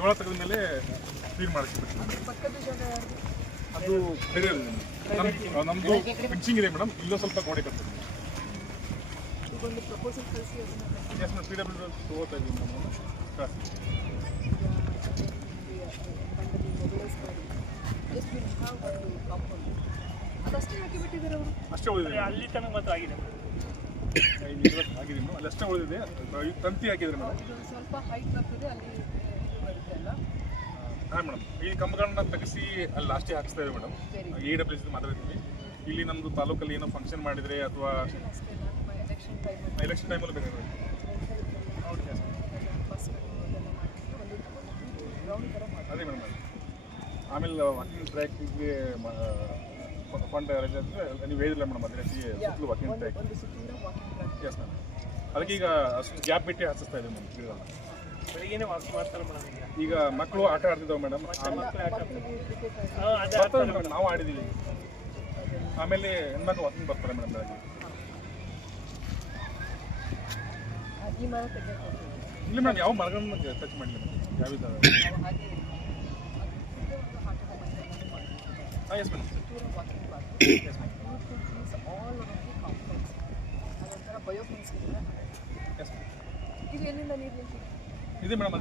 ಜೋಳ ತೆಗೆದ ಮೇಲೆ ಕ್ಲೀನ್ ಮಾಡಿಸ್ಬೇಕು. ಅದು ಬೇರೆ ನಮ್ಮದು ಫಿಕ್ಸಿಂಗ್ ಇದೆ ಮೇಡಮ್. ಇಲ್ಲೂ ಸ್ವಲ್ಪ ಗೋಡೆ ಕಟ್ತದೆ. ಎಸ್ ಮೇಡಮ್, PWD ತಗೋತಾ ಇದ್ದೀವಿ ಮೇಡಮ್. ಅಷ್ಟೇ ಉಳಿದಿದೆ. ಅಲ್ಲಿ ತನಕ ಮಾತ್ರ ಆಗಿದೆ ಆಗಿದೆ ಮೇಡಮ್. ಅಲ್ಲಿ ಅಷ್ಟೇ ಉಳಿದಿದೆ. ತಂತಿ ಹಾಕಿದ್ರೆ ಮೇಡಮ್ ಸ್ವಲ್ಪ ಹೈಟ್ ಬರ್ತದೆ ಅಲ್ಲಿ ಬರುತ್ತೆ ಅಲ್ಲ. ಹಾಂ ಮೇಡಮ್, ಈ ಕಂಬಗಳನ್ನ ತೆಗೆಸಿ ಅಲ್ಲಿ ಲಾಸ್ಟಿಗೆ ಹಾಕಿಸ್ತಾ ಇದ್ದೀವಿ ಮೇಡಮ್. AWS ಮಾತಾಡ್ತೀವಿ. ಇಲ್ಲಿ ನಮ್ಮದು ತಾಲೂಕಲ್ಲಿ ಏನೋ ಫಂಕ್ಷನ್ ಮಾಡಿದರೆ ಅಥವಾ ಎಲೆಕ್ಷನ್ ಟೈಮಲ್ಲಿ ಬೇಕಾಗುತ್ತೆ. ಅದೇ ಮೇಡಮ್. ಆಮೇಲೆ ವಾಕಿಂಗ್ ಟ್ರ್ಯಾಕಿಗೆ ಫಂಡ್ ಅರೇಂಜ್ ಅಂದರೆ ನೀವು ಹೇಳಿಲ್ಲ ಮೇಡಮ್. ಅದೇ ರೀತಿ ಸುತ್ತಲೂ ವಾಕಿಂಗ್ ಟ್ರ್ಯಾಕ್. Yes ma'am. ಅದಕ್ಕೆ ಈಗ ಅಷ್ಟು ಗ್ಯಾಪ್ ಬಿಟ್ಟು ಹಚ್ಚಿಸ್ತಾ ಇದ್ದೀವಿ ಮೇಡಮ್. ಗಿಡಗಳನ್ನ ಬೆಳಿಗ್ಗೆನೇ ವಾಕ್ ಮಾಡ್ತಾರೆ ಮೇಡಮ್. ಈಗ ಮಕ್ಕಳು ಆಟ ಆಡ್ತಿದ್ದಾವೆ ಮೇಡಮ್. ನಾವು ಆಡಿದ್ದೀವಿ. ಆಮೇಲೆ ಹೆಣ್ಮಕ್ಳು ವಾಕಿಂಗ್ ಬರ್ತಾರೆ ಮೇಡಮ್ ಬೆಳಗ್ಗೆ. ಇಲ್ಲ ಮೇಡಮ್, ಯಾವ ಮರಗಳನ್ನ ಟಚ್ ಮಾಡಿಲ್ಲ ಮೇಡಮ್. ಯಾವಿದ್ದಾವೆ? ಹಾಂ ಎಸ್ ಮೇಡಮ್. Yes madam. ಅದೊಂಥರ ಬಯೋಫೆನ್ಸ್ ಎಸ್ ಇದು ಎಲ್ಲಿಂದ ನೀರು ಇದೆ ಮೇಡಮ್.